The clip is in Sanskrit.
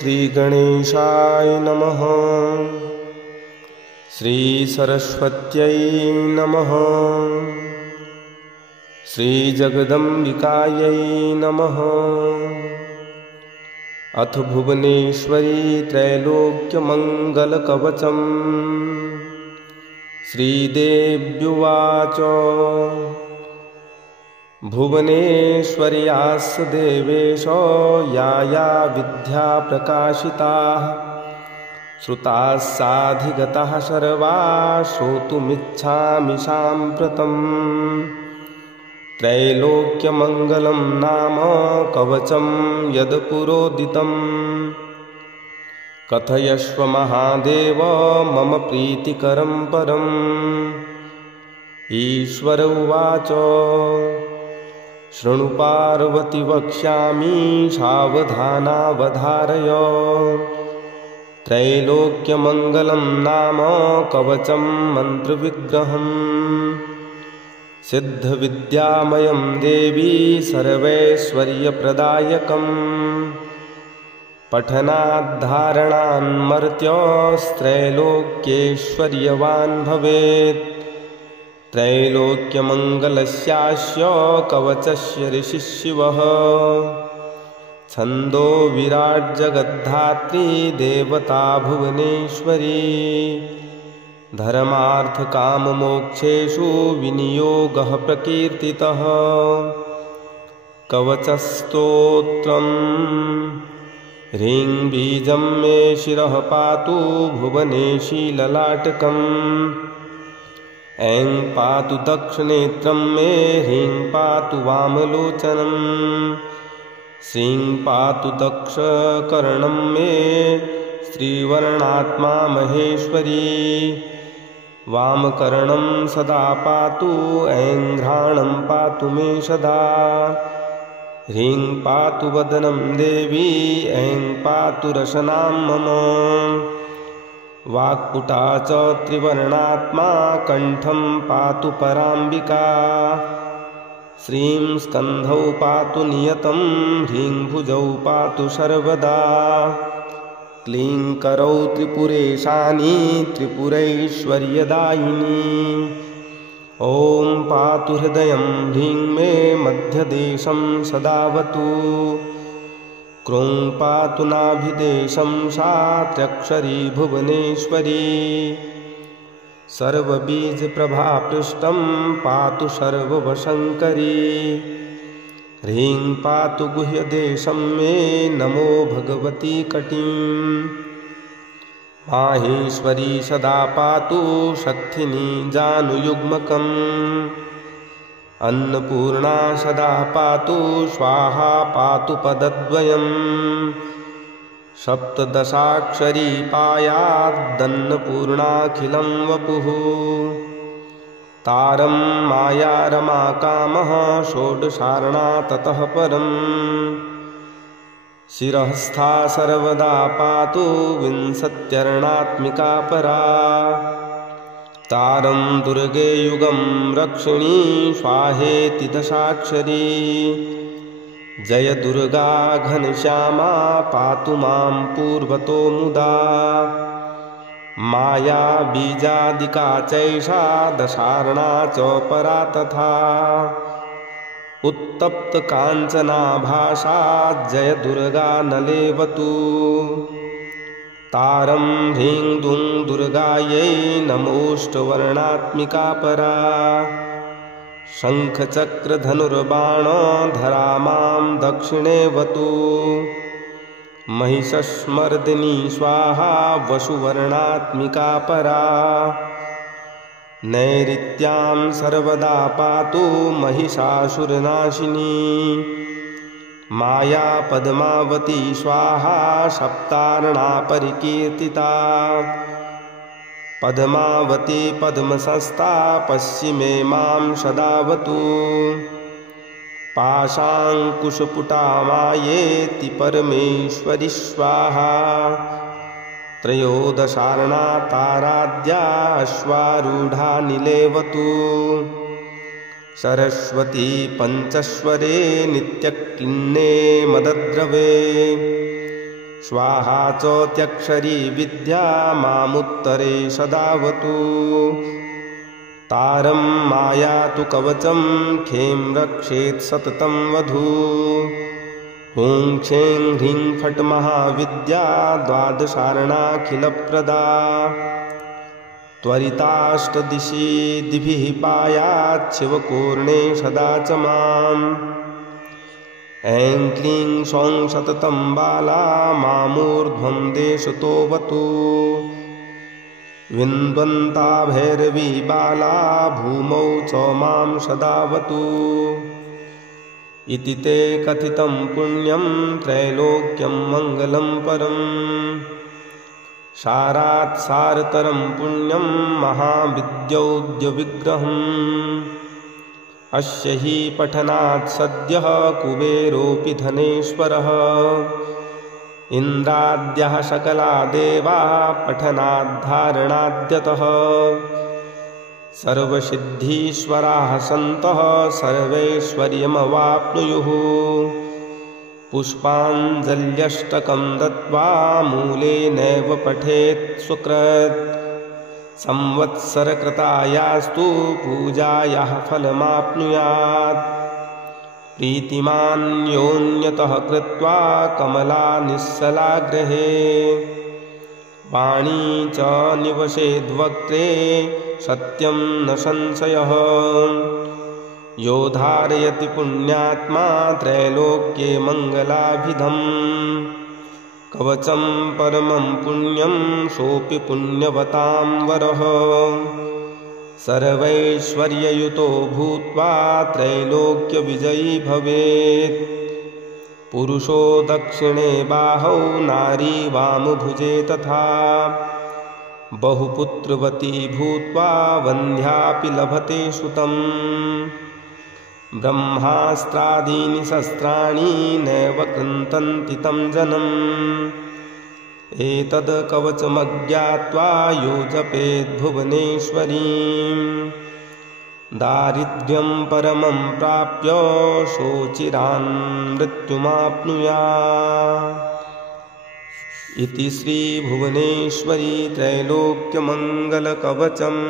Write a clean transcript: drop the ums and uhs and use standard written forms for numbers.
श्रीगणेशाय नमः। श्रीसरस्वत्यै नमः। श्रीजगदम्बिकायै नमः। अथ भुवनेश्वरी त्रैलोक्यमङ्गलकवचम्। श्रीदेव्युवाच भुवनेश्वर्यास्य देवेश या विद्या प्रकाशिताः श्रुताः साधिगताः सर्वा श्रोतुमिच्छामि साम्प्रतम्। त्रैलोक्यमङ्गलं नाम कवचं यत्पुरोदितं। कथयस्व महादेव मम प्रीतिकरं परम्। ईश्वर उवाच शृणु पार्वती वक्ष्यामि सावधानावधारय। त्रैलोक्यमङ्गलं नाम कवचं मन्त्रविग्रहम्। सिद्धविद्यामयं देवी सर्वैश्वर्यप्रदायकम्। पठनाद्धारणान्मर्त्यस्त्रैलोक्यैश्वर्यवान् भवेत्। त्रैलोक्यमङ्गलस्यास्य कवचस्य ऋषिः शिवः। छन्दो विराट् जगद्धात्री देवता भुवनेश्वरी। धर्मार्थकाममोक्षेषु विनियोगः प्रकीर्तितः। कवचस्तोत्रम् ह्रीं बीजं मे शिरः पातु भुवनेशी ललाटकम्। ऐं पातु दक्षनेत्रं मे ह्रीं पातु वामलोचनम्। श्रीं पातु दक्षकर्णं मे श्रीवर्णात्मा महेश्वरी। वामकर्णं सदा पातु ऐं घ्राणं पातु मे सदा। ह्रीं पातु वदनं देवी ऐं पातु रसनां मम। वाक्पुटा च त्रिवर्णात्मा कण्ठं पातु पराम्बिका। श्रीं स्कन्धौ पातु नियतं ह्रीं भुजौ पातु सर्वदा। क्लीं करौ त्रिपुरेशानी त्रिपुरैश्वर्यदायिनी। ॐ पातु हृदयं ह्रीं मे मध्यदेशं सदावतु। क्रूं पातु नाभिदेशं सा त्र्यक्षरी भुवनेश्वरी। सर्वबीजप्रभापृष्ठं पातु सर्ववशङ्करी। ह्रीं पातु गुह्यदेशं मे नमो भगवती कटिं। माहेश्वरी सदा पातु शक्तिनी जानुयुग्मकम्। अन्नपूर्णा सदा पातु स्वाहा पातु पदद्वयम्। सप्तदशाक्षरी पायादन्नपूर्णाखिलं वपुः। तारं माया रमा कामः षोडशार्णा ततः परम्। शिरःस्था सर्वदा पातु विंशत्यर्णात्मिका परा। तारं दुर्गे युगं रक्षिणी स्वाहेति दशाक्षरी। जय दुर्गा घनश्यामा पातु मां पूर्वतो मुदा। माया बीजादिका चैषा दशार्णा च परा तथा। उत्तप्त काञ्चना भाषा जय दुर्गा नलेवतु। तारं ह्रीं दुं दुर्गायै नमोऽष्टवर्णात्मिका परा। शङ्खचक्रधनुर्बाणधरा मां दक्षिणेवतु। महिषस्मर्दिनी स्वाहा वसुवर्णात्मिका परा। नैऋत्यां सर्वदा पातु महिषासुरनाशिनी। माया पद्मावती स्वाहा सप्तार्णा परिकीर्तिता। पद्मावती पद्मसंस्था पश्चिमे मां सदावतु। पाशाङ्कुशपुटा मायेति परमेश्वरी स्वाहा। त्रयोदशार्णा ताराद्या अश्वारूढा निलेवतु। सरस्वती पंचस्वरे नित्यक्लिन्ने मदद्रवे स्वाहा चोत्यक्षरी विद्या मामुत्तरे सदावतु तारं मायातु कवचं खें रक्षेत् सततं वधू हुं क्षें ह्रीं फट् महाविद्या द्वादशार्णाखिलप्रदा त्वरिताष्टदिशि दिभिः पायात् शिवपूर्णे सदा च माम् ऐं क्लीं सौं सततं बाला मामूर्ध्वं देशतोऽवतु विन्द्वन्ता भैरवी बाला भूमौ च मां सदावतु इति ते कथितं पुण्यं त्रैलोक्यं मङ्गलं परम् सारात् सारतरं पुण्यं महाविद्यौद्यविग्रहम् अस्य हि पठनात् सद्यः कुबेरोऽपि धनेश्वरः इन्द्राद्यः सकला देवाः पठनाद्धारणाद्यतः सर्वसिद्धीश्वराः सन्तः सर्वैश्वर्यमवाप्नुयुः पुष्पाञ्जल्यष्टकं दत्त्वा मूलेनैव पठेत् सुकृत् संवत्सरकृतायास्तु पूजायाः फलमाप्नुयात् प्रीतिमान्योन्यतः कृत्वा कमला निस्सलाग्रहे वाणी च निवसेद्वक्त्रे सत्यं न संशयः यो धारयति पुण्यात्मा त्रैलोक्ये मङ्गलाभिधम् कवचं परमं पुण्यं सोऽपि पुण्यवतां वरः सर्वैश्वर्ययुतो भूत्वा त्रैलोक्यविजयी भवेत् पुरुषो दक्षिणे बाहौ नारी वामभुजे तथा बहुपुत्रवती भूत्वा वन्ध्यापि लभते सुतम् ब्रह्मास्त्रादीनि शस्त्राणि नैव कृन्तन्ति तं जनम् एतद् कवचमज्ञात्वा यो जपेद्भुवनेश्वरीं दारिद्र्यं परमं प्राप्य शोचिरान् मृत्युमाप्नुयात् इति श्रीभुवनेश्वरी त्रैलोक्यमङ्गलकवचम्।